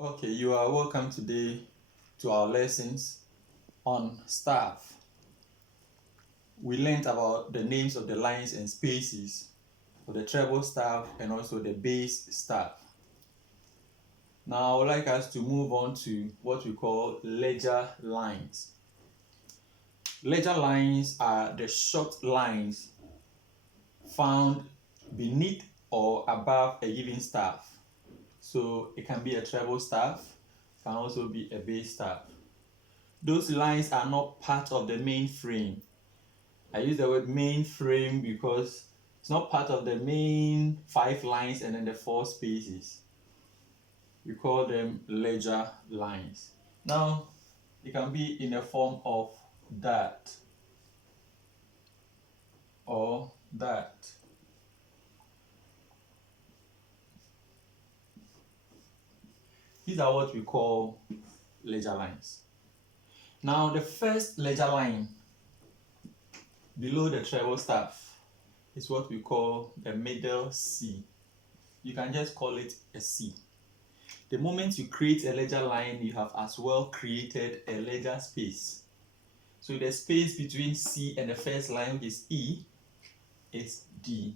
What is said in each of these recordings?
Okay, you are welcome today to our lessons on staff. We learned about the names of the lines and spaces for the treble staff and also the bass staff. Now, I would like us to move on to what we call ledger lines. Ledger lines are the short lines found beneath or above a given staff. So it can be a treble staff, can also be a bass staff. Those lines are not part of the main frame. I use the word main frame because it's not part of the main 5 lines and then the 4 spaces. We call them ledger lines. Now, it can be in the form of that or that. These are what we call ledger lines. Now, the first ledger line below the treble staff is what we call the middle C. You can just call it a C. The moment you create a ledger line, you have as well created a ledger space. So the space between C and the first line, which is E, is D.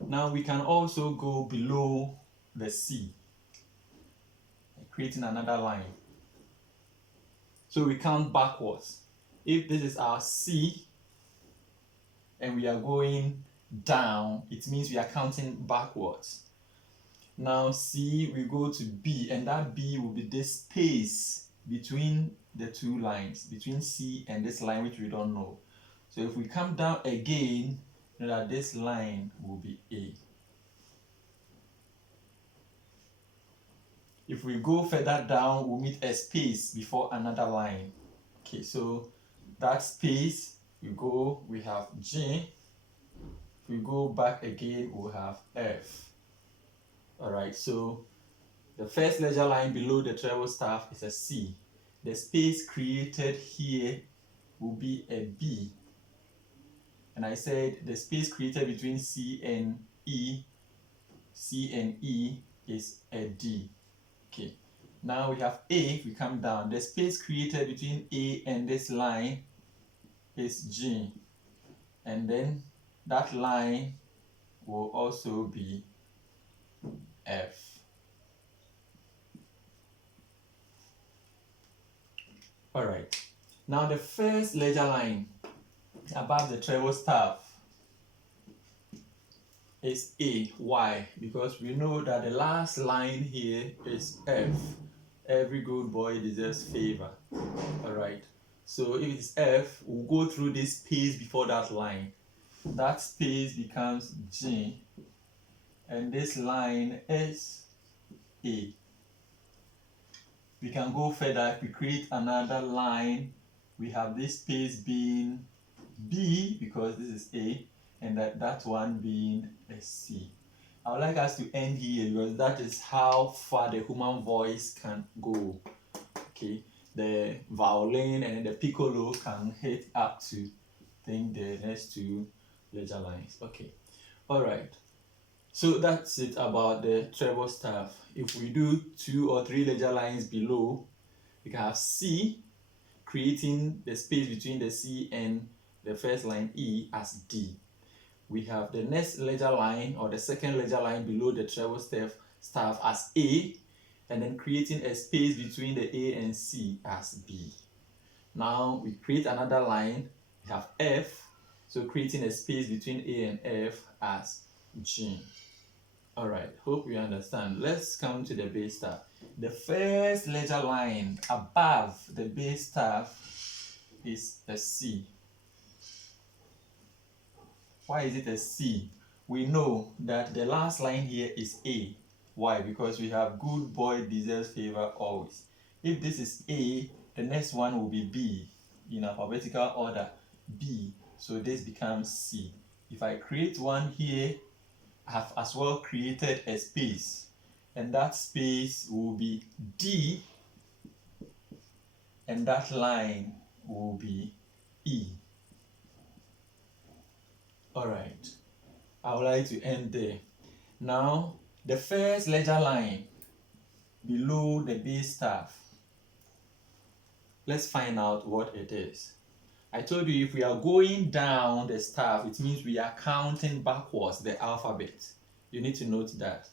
Now we can also go below the C, creating another line. So we count backwards. If this is our C and we are going down, it means we are counting backwards. Now C, we go to B, and that B will be this space between the two lines, between C and this line, which we don't know. So if we come down again, you know that this line will be A. If we go further down, we'll meet a space before another line. Okay, so that space, we have G. If we go back again, we'll have F. All right, so the first ledger line below the treble staff is a C. The space created here will be a B. And I said the space created between C and E is a D. Okay. Now we have A. If we come down, the space created between A and this line is G. And then that line will also be F. All right. Now the first ledger line above the treble staff is A. Why? Because we know that the last line here is F. Every good boy deserves favor. All right. So if it's F, we'll go through this space before that line. That space becomes G, and this line is A. We can go further. If we create another line, we have this space being B because this is A, and that one being a C. I would like us to end here because that is how far the human voice can go. Okay, the violin and the piccolo can hit up to the next two ledger lines. Okay, all right. So that's it about the treble staff. If we do 2 or 3 ledger lines below, we can have C, creating the space between the C and the first line E as D. We have the next ledger line or the second ledger line below the treble staff as A, and then creating a space between the A and C as B. Now we create another line, we have F, so creating a space between A and F as G. All right, hope you understand. Let's come to the bass staff. The first ledger line above the bass staff is a C. Why is it a C? We know that the last line here is A. Why? Because we have good boy deserves favor always. If this is A, the next one will be B in alphabetical order, B. So this becomes C. If I create one here, I have as well created a space, and that space will be D, and that line will be E. All right, I would like to end there. Now, the first ledger line below the base staff, let's find out what it is. I told you if we are going down the staff, it means we are counting backwards the alphabet. You need to note that.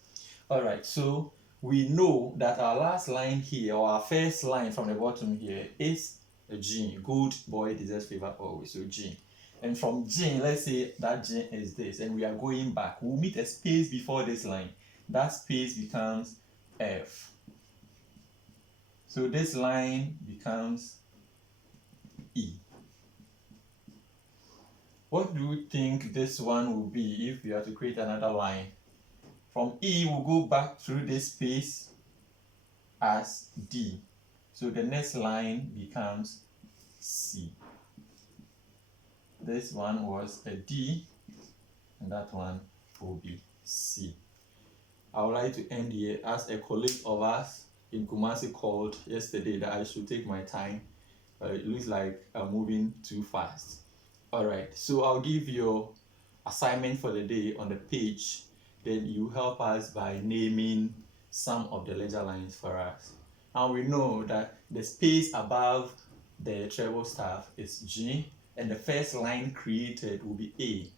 All right, so we know that our last line here, or our first line from the bottom here, is a G. Good boy deserves favor always, so G. And from G, let's say that G is this, and we are going back. We'll meet a space before this line. That space becomes F. So this line becomes E. What do you think this one will be if we are to create another line? From E, we'll go back through this space as D. So the next line becomes C. This one was a D, and that one will be C. I would like to end here. As a colleague of us in Kumasi called yesterday that I should take my time. It looks like I'm moving too fast. All right, so I'll give you assignment for the day on the page. Then you help us by naming some of the ledger lines for us. Now we know that the space above the treble staff is G, and the first line created will be A.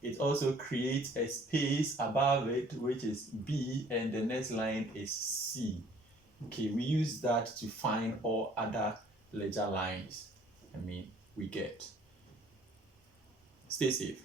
It also creates a space above it, which is B, and the next line is C. Okay, we use that to find all other ledger lines we get. Stay safe.